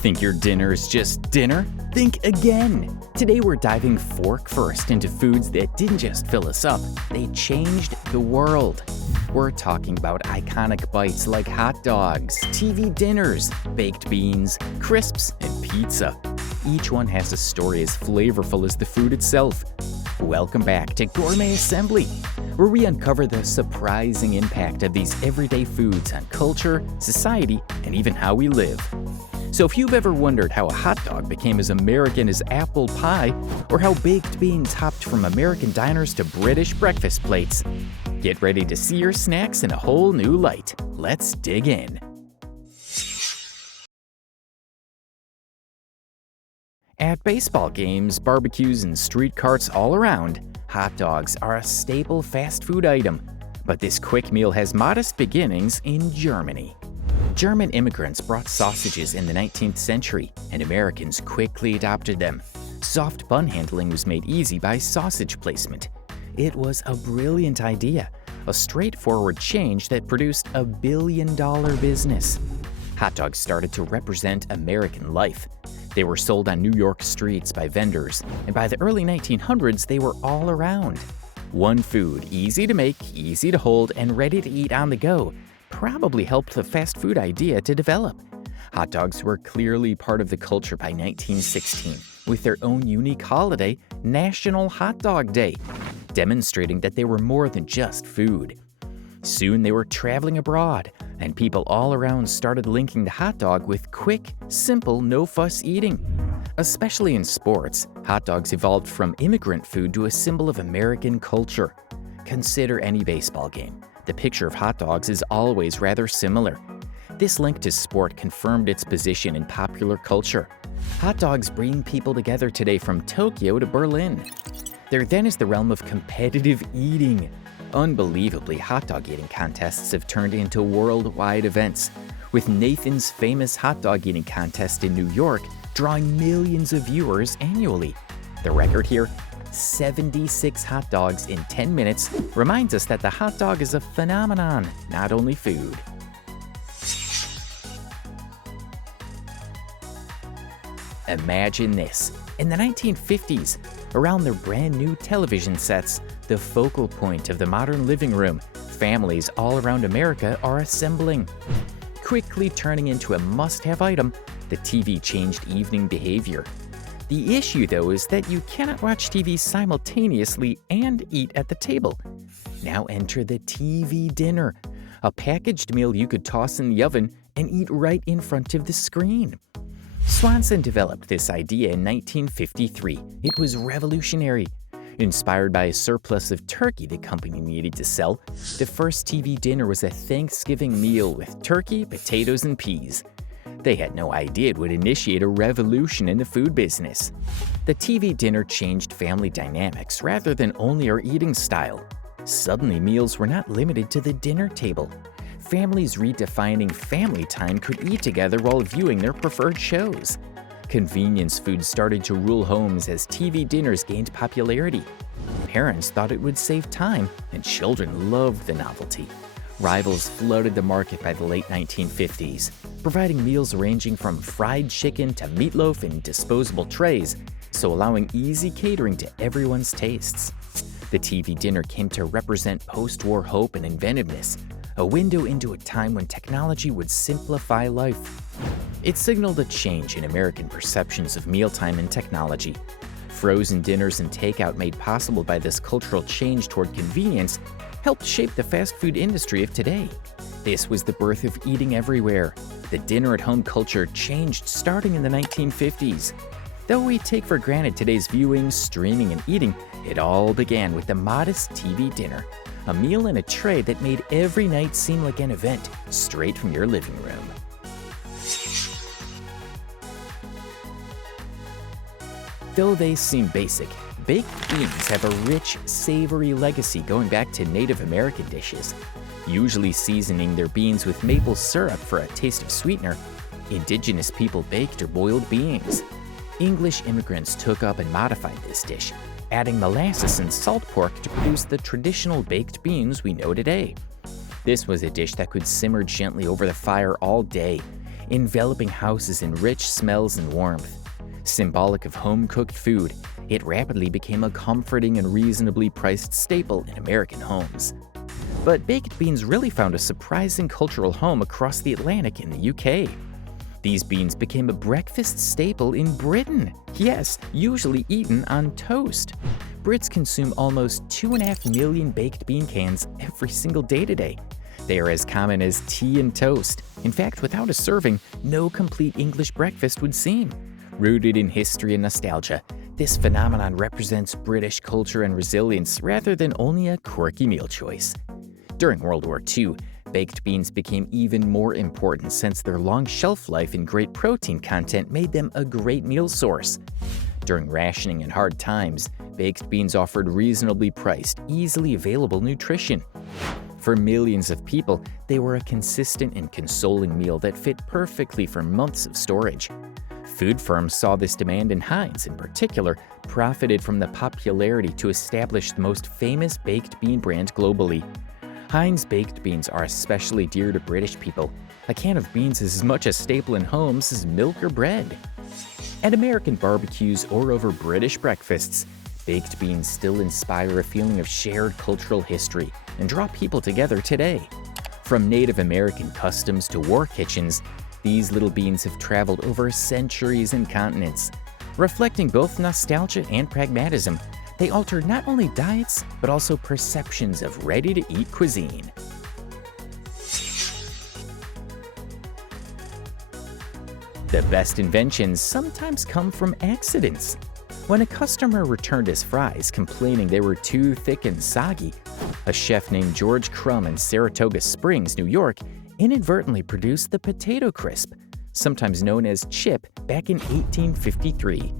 Think your dinner is just dinner? Think again! Today we're diving fork first into foods that didn't just fill us up, they changed the world. We're talking about iconic bites like hot dogs, TV dinners, baked beans, crisps, and pizza. Each one has a story as flavorful as the food itself. Welcome back to Gourmet Assembly, where we uncover the surprising impact of these everyday foods on culture, society, and even how we live. So if you've ever wondered how a hot dog became as American as apple pie, or how baked beans hopped from American diners to British breakfast plates, get ready to see your snacks in a whole new light. Let's dig in. At baseball games, barbecues, and street carts all around, hot dogs are a staple fast food item. But this quick meal has modest beginnings in Germany. German immigrants brought sausages in the 19th century, and Americans quickly adopted them. Soft bun handling was made easy by sausage placement. It was a brilliant idea, a straightforward change that produced a billion-dollar business. Hot dogs started to represent American life. They were sold on New York streets by vendors, and by the early 1900s, they were all around. One food, easy to make, easy to hold, and ready to eat on the go, probably helped the fast food idea to develop. Hot dogs were clearly part of the culture by 1916, with their own unique holiday, National Hot Dog Day, demonstrating that they were more than just food. Soon they were traveling abroad, and people all around started linking the hot dog with quick, simple, no-fuss eating. Especially in sports, hot dogs evolved from immigrant food to a symbol of American culture. Consider any baseball game. The picture of hot dogs is always rather similar. This link to sport confirmed its position in popular culture. Hot dogs bring people together today from Tokyo to Berlin. There then is the realm of competitive eating. Unbelievably, hot dog eating contests have turned into worldwide events, with Nathan's famous hot dog eating contest in New York drawing millions of viewers annually. The record here, 76 hot dogs in 10 minutes, reminds us that the hot dog is a phenomenon, not only food. Imagine this. In the 1950s, around their brand new television sets, the focal point of the modern living room, families all around America are assembling. Quickly turning into a must-have item, the TV changed evening behavior. The issue, though, is that you cannot watch TV simultaneously and eat at the table. Now enter the TV dinner, a packaged meal you could toss in the oven and eat right in front of the screen. Swanson developed this idea in 1953. It was revolutionary. Inspired by a surplus of turkey the company needed to sell, the first TV dinner was a Thanksgiving meal with turkey, potatoes, and peas. They had no idea it would initiate a revolution in the food business. The TV dinner changed family dynamics rather than only our eating style. Suddenly, meals were not limited to the dinner table. Families redefining family time could eat together while viewing their preferred shows. Convenience food started to rule homes as TV dinners gained popularity. Parents thought it would save time, and children loved the novelty. Rivals flooded the market by the late 1950s, providing meals ranging from fried chicken to meatloaf in disposable trays, so allowing easy catering to everyone's tastes. The TV dinner came to represent post-war hope and inventiveness, a window into a time when technology would simplify life. It signaled a change in American perceptions of mealtime and technology. Frozen dinners and takeout made possible by this cultural change toward convenience helped shape the fast food industry of today. This was the birth of eating everywhere. The dinner-at-home culture changed starting in the 1950s. Though we take for granted today's viewing, streaming, and eating, it all began with the modest TV dinner, a meal in a tray that made every night seem like an event straight from your living room. Though they seem basic, baked beans have a rich, savory legacy going back to Native American dishes. Usually seasoning their beans with maple syrup for a taste of sweetener, indigenous people baked or boiled beans. English immigrants took up and modified this dish, adding molasses and salt pork to produce the traditional baked beans we know today. This was a dish that could simmer gently over the fire all day. enveloping houses in rich smells and warmth. Symbolic of home-cooked food, it rapidly became a comforting and reasonably priced staple in American homes. But baked beans really found a surprising cultural home across the Atlantic in the UK. These beans became a breakfast staple in Britain. Yes, usually eaten on toast. Brits consume almost 2.5 million baked bean cans every single day today. They are as common as tea and toast. In fact, without a serving, no complete English breakfast would seem. Rooted in history and nostalgia, this phenomenon represents British culture and resilience rather than only a quirky meal choice. During World War II, baked beans became even more important since their long shelf life and great protein content made them a great meal source. During rationing and hard times, baked beans offered reasonably priced, easily available nutrition. For millions of people, they were a consistent and consoling meal that fit perfectly for months of storage. Food firms saw this demand, and Heinz, in particular, profited from the popularity to establish the most famous baked bean brand globally. Heinz baked beans are especially dear to British people. A can of beans is as much a staple in homes as milk or bread. At American barbecues or over British breakfasts, baked beans still inspire a feeling of shared cultural history and draw people together today. From Native American customs to war kitchens, these little beans have traveled over centuries and continents. Reflecting both nostalgia and pragmatism, they altered not only diets, but also perceptions of ready-to-eat cuisine. The best inventions sometimes come from accidents. When a customer returned his fries complaining they were too thick and soggy, a chef named George Crumb in Saratoga Springs, New York, inadvertently produced the potato crisp, sometimes known as chip, back in 1853.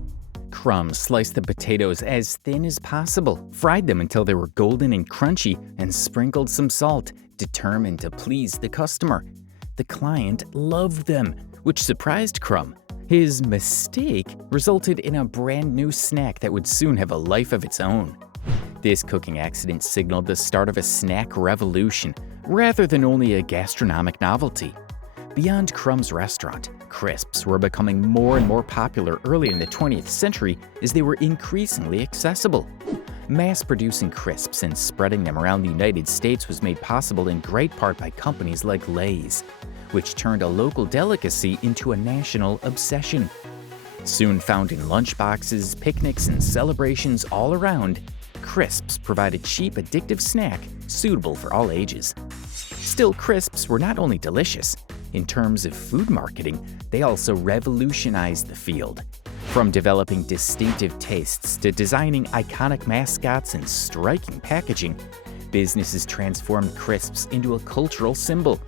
Crumb sliced the potatoes as thin as possible, fried them until they were golden and crunchy, and sprinkled some salt, determined to please the customer. The client loved them, which surprised Crumb. His mistake resulted in a brand new snack that would soon have a life of its own. This cooking accident signaled the start of a snack revolution, rather than only a gastronomic novelty. Beyond Crumb's restaurant, crisps were becoming more and more popular early in the 20th century as they were increasingly accessible. Mass-producing crisps and spreading them around the United States was made possible in great part by companies like Lay's, which turned a local delicacy into a national obsession. Soon found in lunchboxes, picnics, and celebrations all around, crisps provide a cheap, addictive snack suitable for all ages. Still, crisps were not only delicious. In terms of food marketing, they also revolutionized the field. From developing distinctive tastes to designing iconic mascots and striking packaging, businesses transformed crisps into a cultural symbol.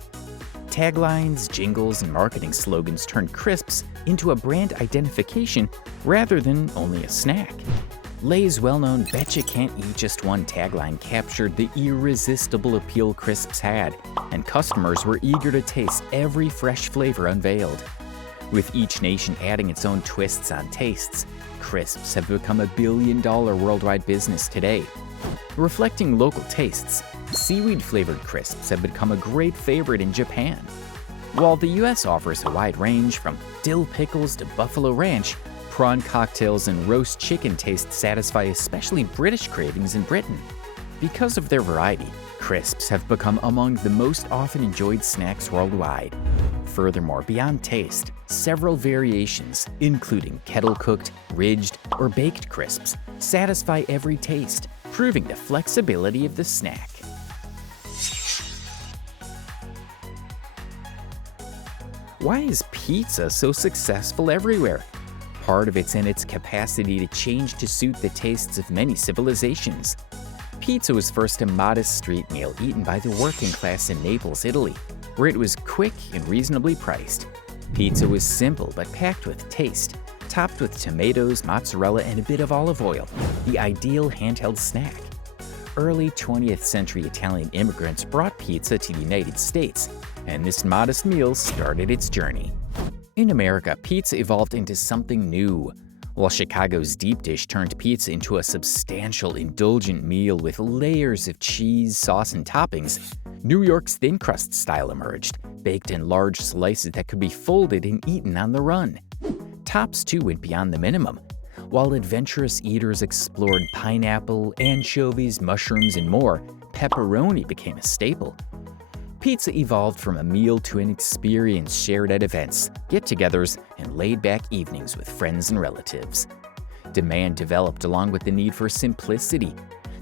Taglines, jingles, and marketing slogans turned crisps into a brand identification rather than only a snack. Lay's well-known "Bet You Can't Eat Just One" tagline captured the irresistible appeal crisps had, and customers were eager to taste every fresh flavor unveiled. With each nation adding its own twists on tastes, crisps have become a billion-dollar worldwide business today. Reflecting local tastes, seaweed-flavored crisps have become a great favorite in Japan. While the US offers a wide range from dill pickles to buffalo ranch, prawn cocktails and roast chicken tastes satisfy especially British cravings in Britain. Because of their variety, crisps have become among the most often enjoyed snacks worldwide. Furthermore, beyond taste, several variations, including kettle-cooked, ridged, or baked crisps, satisfy every taste, proving the flexibility of the snack. Why is pizza so successful everywhere? Part of it's in its capacity to change to suit the tastes of many civilizations. Pizza was first a modest street meal eaten by the working class in Naples, Italy, where it was quick and reasonably priced. Pizza was simple but packed with taste, topped with tomatoes, mozzarella, and a bit of olive oil, the ideal handheld snack. Early 20th century Italian immigrants brought pizza to the United States, and this modest meal started its journey. In America, pizza evolved into something new. While Chicago's deep dish turned pizza into a substantial, indulgent meal with layers of cheese, sauce, and toppings, New York's thin crust style emerged, baked in large slices that could be folded and eaten on the run. Tops, too, went beyond the minimum. While adventurous eaters explored pineapple, anchovies, mushrooms, and more, pepperoni became a staple. Pizza evolved from a meal to an experience shared at events, get-togethers, and laid-back evenings with friends and relatives. Demand developed along with the need for simplicity.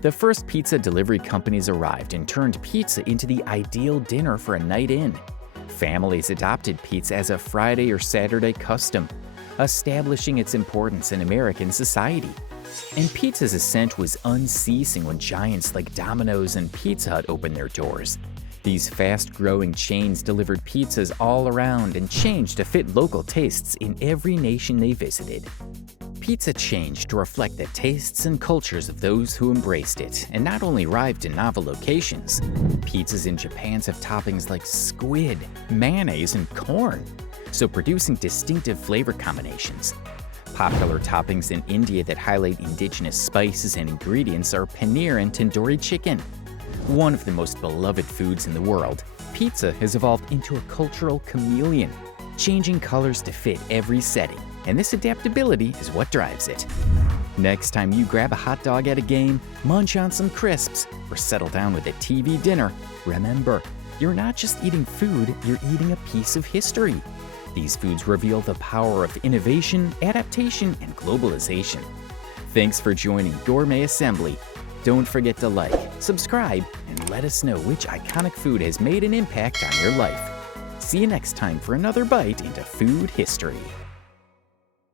The first pizza delivery companies arrived and turned pizza into the ideal dinner for a night in. Families adopted pizza as a Friday or Saturday custom, establishing its importance in American society. And pizza's ascent was unceasing when giants like Domino's and Pizza Hut opened their doors. These fast-growing chains delivered pizzas all around and changed to fit local tastes in every nation they visited. Pizza changed to reflect the tastes and cultures of those who embraced it, and not only arrived in novel locations. Pizzas in Japan have toppings like squid, mayonnaise, and corn, so producing distinctive flavor combinations. Popular toppings in India that highlight indigenous spices and ingredients are paneer and tandoori chicken. One of the most beloved foods in the world, pizza has evolved into a cultural chameleon, changing colors to fit every setting, and this adaptability is what drives it. Next time you grab a hot dog at a game, munch on some crisps, or settle down with a TV dinner, remember, you're not just eating food, you're eating a piece of history. These foods reveal the power of innovation, adaptation, and globalization. Thanks for joining Gourmet Assembly. Don't forget to like, subscribe, and let us know which iconic food has made an impact on your life. See you next time for another bite into food history.